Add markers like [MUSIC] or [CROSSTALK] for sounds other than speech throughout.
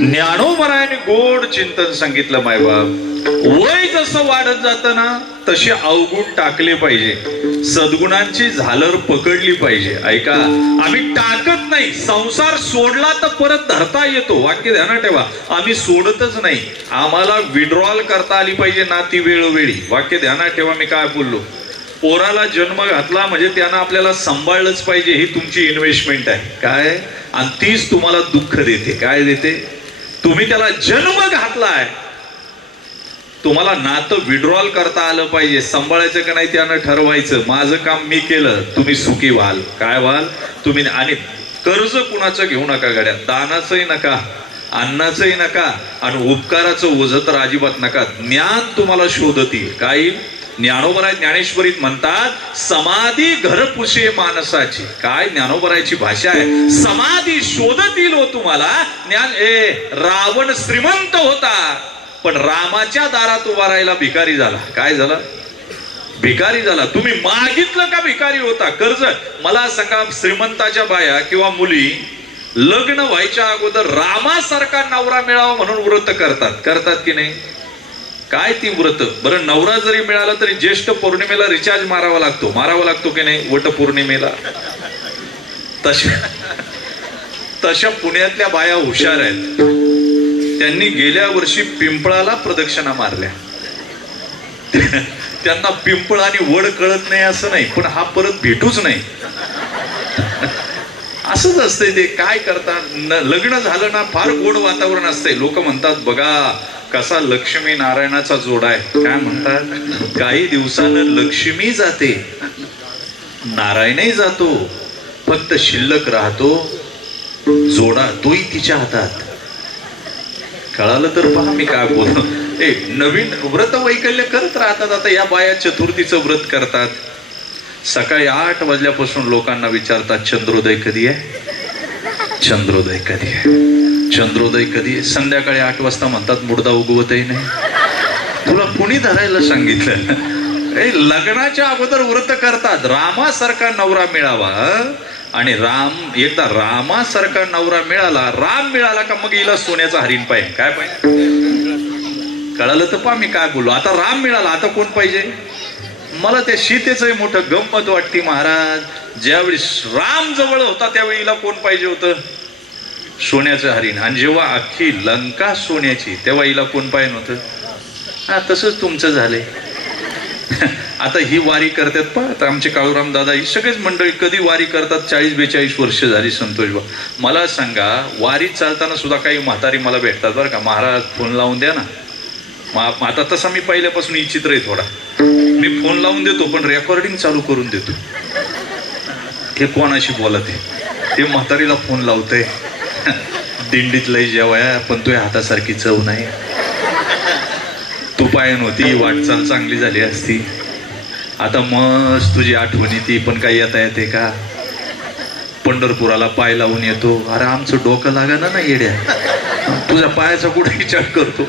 ज्ञानोबरायाने गोड चिंतन सांगितलं मायबाप वय जसं वाढत जात ना तसे अवगुण टाकले पाहिजे. सद्गुणांची झालर पकडली पाहिजे. ऐका आम्ही टाकत नाही. संसार सोडला तर परत धरता येतो. वाक्य ध्यानात ठेवा. आम्ही सोडतच नाही. आम्हाला विड्रॉल करता आली पाहिजे ना ती वेळोवेळी. वाक्य ध्यानात ठेवा मी काय बोललो. पोराला जन्म घातला म्हणजे त्यानं आपल्याला सांभाळलंच पाहिजे ही तुमची इन्व्हेस्टमेंट आहे. काय? आणि तीच तुम्हाला दुःख देते. काय देते? तुम्ही त्याला जन्म घातलाय. तुम्हाला नातं विड्रॉल करता आलं पाहिजे. सांभाळायचं का नाही त्यानं ठरवायचं. माझं काम मी केलं. तुम्ही सुखी व्हाल. काय व्हाल? तुम्ही आणि कर्ज कुणाचं घेऊ नका गड्या. दानाचंही नका अन्नाचंही नका आणि उपकाराचं ओझ तर अजिबात नका. ज्ञान तुम्हाला शोधतील. काही ज्ञानोबराय ज्ञानेश्वरीत म्हणतात समाधी घरपुषे माणसाची काय ज्ञानोबरायची भाषा आहे? समाधी शोधतील हो तुम्हाला. ज्ञान ए रावण श्रीमंत होता. पण रामाच्या दारात उभा राहायला भिकारी झाला. काय झालं? भिकारी झाला. तुम्ही मागितलं का भिकारी होता? कर्ज. मला सांगा श्रीमंताच्या बाया किंवा मुली लग्न व्हायच्या अगोदर रामासारखा नवरा मिळावा म्हणून व्रत करतात. करतात की नाही? काय ती व्रत? बरं नवरा जरी मिळाला तरी ज्येष्ठ पौर्णिमेला रिचार्ज मारावा लागतो. मारावा लागतो की नाही? वट पौर्णिमेला. तशा तशा पुण्यातल्या बाया हुशार आहेत. त्यांनी गेल्या वर्षी पिंपळाला प्रदक्षिणा मारल्या. त्यांना पिंपळ आणि वड कळत नाही असं नाही पण हा परत भेटूच नाही. असंच असतंय ते काय करतात लग्न झालं ना फार गोड वातावरण असतंय. लोक म्हणतात बघा कसा लक्ष्मी नारायणाचा जोडा आहे. काय म्हणतात? काही दिवसानं लक्ष्मी जाते नारायणही जातो फक्त शिल्लक राहतो जोडा तोही तिच्या हातात. कळालं तर पहा मी काय बोलतो ए नवीन व्रत वैकल्य करत राहतात आता या बाया चतुर्थीचं व्रत करतात. सकाळी आठ वाजल्यापासून लोकांना विचारतात चंद्रोदय कधी आहे? चंद्रोदय कधी आहे? चंद्रोदय कधी आहे? संध्याकाळी आठ वाजता म्हणतात मुडदा उगवतही नाही. तुला कुणी धरायला सांगितलं? ए लग्नाच्या अगोदर व्रत करतात. रामासारखा नवरा मिळावा. आणि राम एकदा रामासारखा नवरा मिळाला राम मिळाला का मग हिला सोन्याचा हरिण पाहिजे. काय पाहिजे? कळालं तर पा मी काय बोलू. आता राम मिळाला आता कोण पाहिजे? मला त्या सीतेचंही मोठं गंमत वाटते महाराज. ज्यावेळी राम जवळ होता त्यावेळीला कोण पाहिजे होतं? सोन्याचं हरिण. आणि जेव्हा अख्खी लंका सोन्याची तेव्हा हिला कोण पाहिजे नव्हतं हा तसंच तुमचं झालंय. [LAUGHS] आता ही वारी करतात पहा आता आमचे काळूराम दादा ही सगळेच मंडळी कधी वारी करतात? चाळीस बेचाळीस वर्ष झाली संतोष बा. मला सांगा वारीत चालताना सुद्धा काही म्हातारी मला भेटतात बरं का? महाराज फोन लावून द्या ना. मा- आता तसा मी पहिल्यापासून विचित्र आहे थोडा. मी फोन लावून देतो पण रेकॉर्डिंग चालू करून देतो. हे कोणाशी बोलत आहे? ते म्हातारीला फोन लावतंय. दिंडीत लय जेवाया पण तुझ्या हातासारखी चव नाही. तू पायन होती वाटचाल चांगली झाली असती. आता मस्त तुझी आठवण येते पण काय येता येते का? पंढरपुराला पाय लावून येतो. अरे आमचं डोकं लागा ना येड्या. तुझ्या पायाचा कुठे विचार करतो?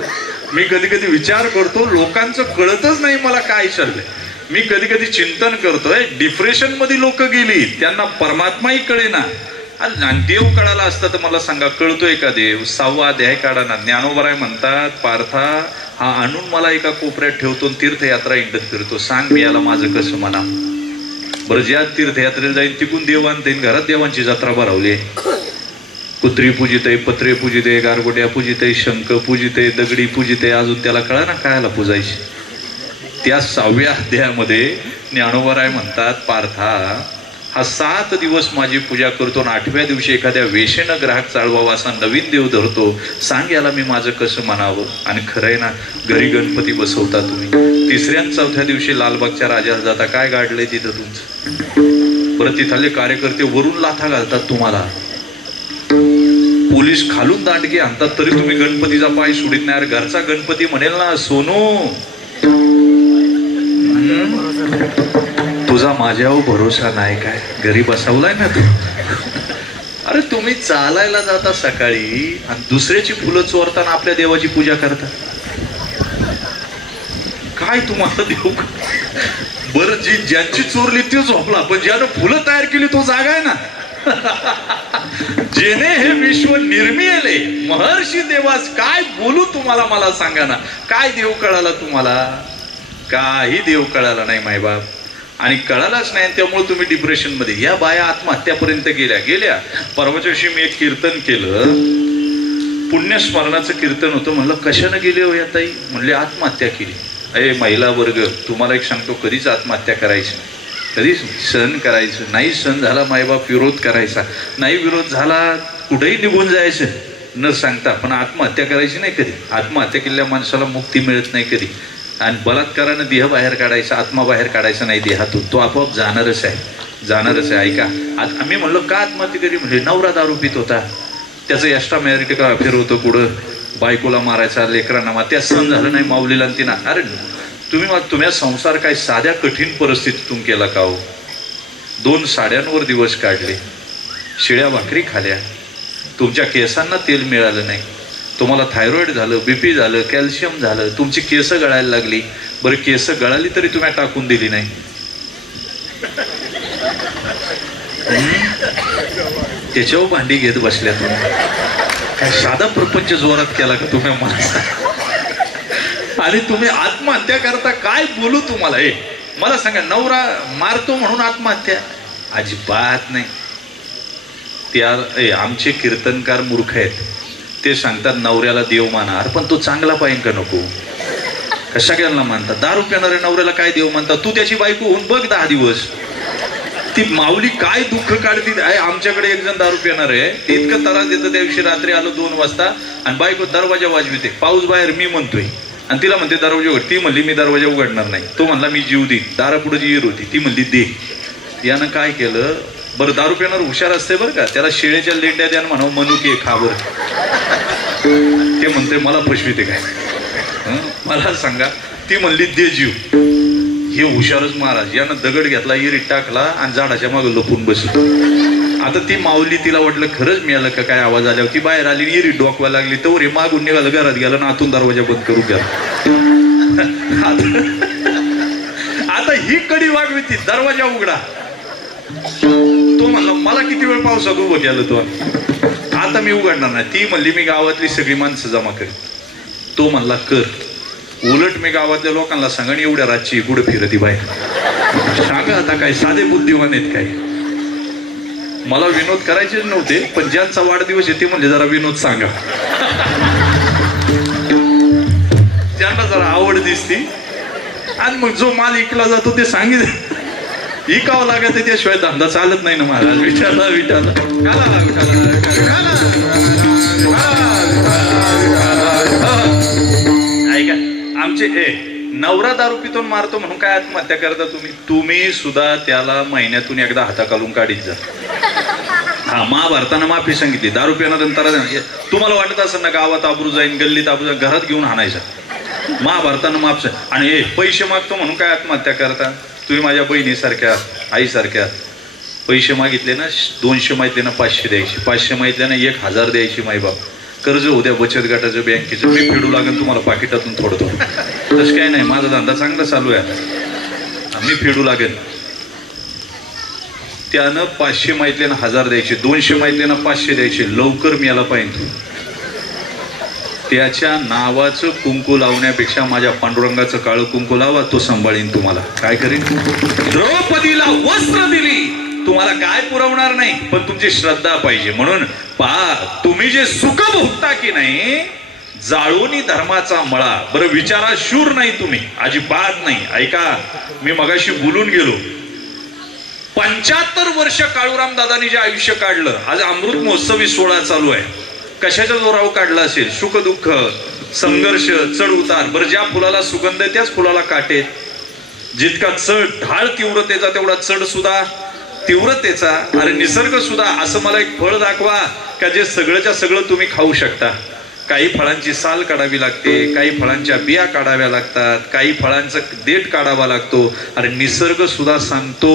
मी कधी कधी विचार करतो लोकांचं कळतच नाही मला काय चाललंय. मी कधी कधी चिंतन करतोय डिप्रेशनमध्ये लोक गेली त्यांना परमात्माही कळेना. अरे आणि देव कळाला असता तर मला सांगा कळतोय का देव सहावा अध्याय काढा ना. ज्ञानोबराय म्हणतात पार्था हा आणून मला एका कोपऱ्यात ठेवतो तीर्थयात्रा इंडत फिरतो सांग मी याला माझं कसं म्हणा बरं ज्या तीर्थयात्रेला जाईन तिकून देवान देईन घरात देवांची जत्रा भरवली आहे. कुत्री पूजित आहे पत्रे पूजित आहे गारगोट्या पूजित आहे शंख पूजित आहे दगडी पूजित आहे अजून त्याला कळा ना कायला पूजायची? त्या सहाव्या अध्यायामध्ये ज्ञानोबराय म्हणतात पार्था हा सात दिवस माझी पूजा करतो आणि आठव्या दिवशी एखाद्या वेशेनं ग्राहक चालवावा असा नवीन देव धरतो. सांग याला मी माझं कसं म्हणावं? आणि खरं आहे ना घरी गणपती बसवता तुम्ही. तिसऱ्या आणि चौथ्या दिवशी लालबागच्या राजाला जाता काय गाडलंय तिथं तुमचं? बरं तिथले कार्यकर्ते वरून लाथा घालतात तुम्हाला. पोलीस खालून दांडगे आणतात तरी तुम्ही गणपतीचा पाय सोडित नाही. अरे घरचा गणपती म्हणेल ना सोनू. तुझा माझ्यावर भरोसा नाही काय? घरी बसवलाय ना तू? अरे तुम्ही चालायला जाता सकाळी आणि दुसऱ्याची फुलं चोरताना आपल्या देवाची पूजा करता. काय तुम्हाला देऊ? बरं जी ज्यांची चोरली ती झोपला पण ज्यानं फुलं तयार केली तो जागा आहे ना? [LAUGHS] जेने हे विश्व निर्मिले महर्षी देवास काय बोलू तुम्हाला मला सांगा ना काय देव कळाला तुम्हाला? काही देव कळाला नाही मायबाप. आणि कळालाच नाही त्यामुळे तुम्ही डिप्रेशनमध्ये या बाया आत्महत्यापर्यंत गेल्या गेल्या. परवाच्या दिवशी मी एक कीर्तन केलं. पुण्यस्मरणाचं कीर्तन होतं. म्हणलं कशानं गेले हो या ताई? म्हणले आत्महत्या केली. अरे महिला वर्ग तुम्हाला एक सांगतो कधीच आत्महत्या करायची नाही. कधी सहन करायचं. नाही सहन झाला मायबाप विरोध करायचा. नाही विरोध झाला कुठेही निघून जायचं. न सांगता पण आत्महत्या करायची नाही कधी. आत्महत्या केलेल्या माणसाला मुक्ती मिळत नाही कधी. आणि बलात्कारानं देह बाहेर काढायचा आत्मा बाहेर काढायचा नाही देहातून. तो आपोआप जाणारच आहे. जाणारच आहे. ऐका. आज आम्ही म्हणलो का आत्महत्या करी म्हणजे नवरा दारू पित होता. त्याचं एक्स्ट्रा मॅरिटिकल अफेअर होतं कुठं बायकोला मारायचा लेकरांना मार त्या सण झालं नाही माऊलीला आणि अरे तुम्ही तुम्ही संसार काय साध्या कठीण परिस्थितीतून केला का हो? दोन साड्यांवर दिवस काढले शिळ्या भाकरी खाल्या. तुमच्या केसांना तेल मिळालं नाही. तुम्हाला थायरॉईड झालं बीपी झालं कॅल्शियम झालं तुमची केस गळायला लागली. बरं केस गळाली तरी तुम्ही टाकून दिली नाही. त्याच्यावर भांडी घेत बसल्या तुम्ही. काय साधा प्रपंच जोरात केला का तुम्ही मला? आणि तुम्ही आत्महत्या करता काय बोलू तुम्हाला? हे मला सांगा नवरा मारतो म्हणून आत्महत्या? अजिबात नाही. त्या ए, आमचे कीर्तनकार मूर्ख आहेत. ते सांगतात नवऱ्याला देव मानार पण तो चांगला पाहिजे का नको सगळ्यांना मानतात? दारू पिणाऱ्या नवऱ्याला काय देव मानतात? तू त्याची बायको होऊन बघ दहा दिवस. ती माऊली काय दुःख काढती? आहे आमच्याकडे एक जण दारू पिणार आहे. ते इतकं त्रास देतं त्या दिवशी रात्री आलो दोन वाजता आणि बायको दरवाजा वाजविते. पाऊस बाहेर मी म्हणतोय. आणि तिला म्हणते दरवाजा उघड. ती म्हणली मी दरवाजा उघडणार नाही. तो म्हणला मी जीव देईन. दारापुढे जी येर होती ती म्हणली दे. यानं काय केलं? बरं दारू पिणार हुशार असते बरं का? त्याला शेळ्याच्या लेंड्या द्या म्हणा मनुके खा बरं. ते म्हणते मला फसविते काय? मला सांगा. ती म्हणली दे जीव. हे हुशारच महाराज. यानं दगड घेतला इरीत टाकला आणि झाडाच्या मागे लपून बसलो. आता ती माऊली तिला वाटलं खरंच मिळालं का काय आवाज आल्यावर? ती बाहेर आली आणि इरीत डोकवा लागली तवरी मागून निघालं घरात गेलं ना आतून दरवाजा बंद करून घ्या आता- ही कडी वागवी ती दरवाजा उघडा. तो म्हणला मला किती वेळ पावसात उभं केलं तो? आता मी उघडणार नाही. ती म्हणली मी गावातली सगळी माणसं जमा करेन. तो म्हणला कर. उलट मी गावातल्या लोकांना सांगा आणि एवढ्या रातची कुठं फिरती बाहेर. सांगा आता काय साधे बुद्धिमान आहेत काय? मला विनोद करायचेच नव्हते पण ज्यांचा वाढदिवस येते म्हणजे जरा विनोद सांगा. ज्यांना जरा आवड दिसती. आणि मग जो माल इकला जातो ते सांगितलं इकावं लागत त्याशिवाय धंदा चालत नाही ना महाराज. विचारला विचारला ऐका आमचे ए नवरा दारू पितून मारतो म्हणून काय आत्महत्या करता तुम्ही? तुम्ही सुद्धा त्याला महिन्यातून एकदा हाता घालून काढीत जा. हा महाभारतानं माफी सांगितली. दारू पिण्यानंतर तुम्हाला वाटत असेल ना गावात आबरू जाईन गल्लीत आबरू जाईन घरात घेऊन आणायचा महाभारतानं माफ आणि हे पैसे मागतो म्हणून काय आत्महत्या करता? तुम्ही माझ्या बहिणीसारख्या आईसारख्या पैसे मागितले ना दोनशे मागितले ना पाचशे द्यायचे. पाचशे मागितले ना एक हजार द्यायची माईबाप कर्ज उद्या बचत गटाचं बँकेचं मी फेडू लागेल तुम्हाला पाकिटातून थोडं थोडं तसं काय नाही माझा धंदा चांगला चालू आहे मी फेडू लागेल. त्यानं पाचशे माहितले ना हजार द्यायचे दोनशे माहितले ना पाचशे द्यायचे. लवकर मिळाला पाहिजे. तू त्याच्या नावाचं कुंकू लावण्यापेक्षा माझ्या पांडुरंगाचं काळं कुंकू लावा तो सांभाळीन तुम्हाला. काय करेन? द्रौपदीला वस्त्र दिली. तुम्हाला काय पुरवणार नाही पण तुमची श्रद्धा पाहिजे. म्हणून पहा तुम्ही जे सुख भोगता की नाही जाळूनी धर्माचा मळा. बरं विचारा शूर नाही तुम्ही. अजिबात नाही. ऐका मी मगाशी बोलून गेलो. पंच्याहत्तर वर्ष काळूराम दादानी जे आयुष्य काढलं आज अमृत महोत्सवी सोहळा चालू आहे. कशाच्या जोरावर काढला असेल? सुख दुःख संघर्ष चढ उतार. बरं ज्या फुलाला सुगंध त्याच फुलाला काटे. जितका चढ ढाळ तीव्रतेचा तेवढा चढ सुद्धा तीव्रतेचा अरे निसर्ग सुद्धा असं मला एक फळ दाखवा का जे सगळंच्या सगळं तुम्ही खाऊ शकता. काही फळांची साल काढावी लागते काही फळांच्या बिया काढाव्या लागतात काही फळांचा देठ काढावा लागतो. अरे निसर्ग सुद्धा सांगतो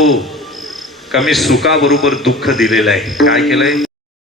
का मी सुखाबरोबर दुःख दिलेलं आहे. काय केलंय?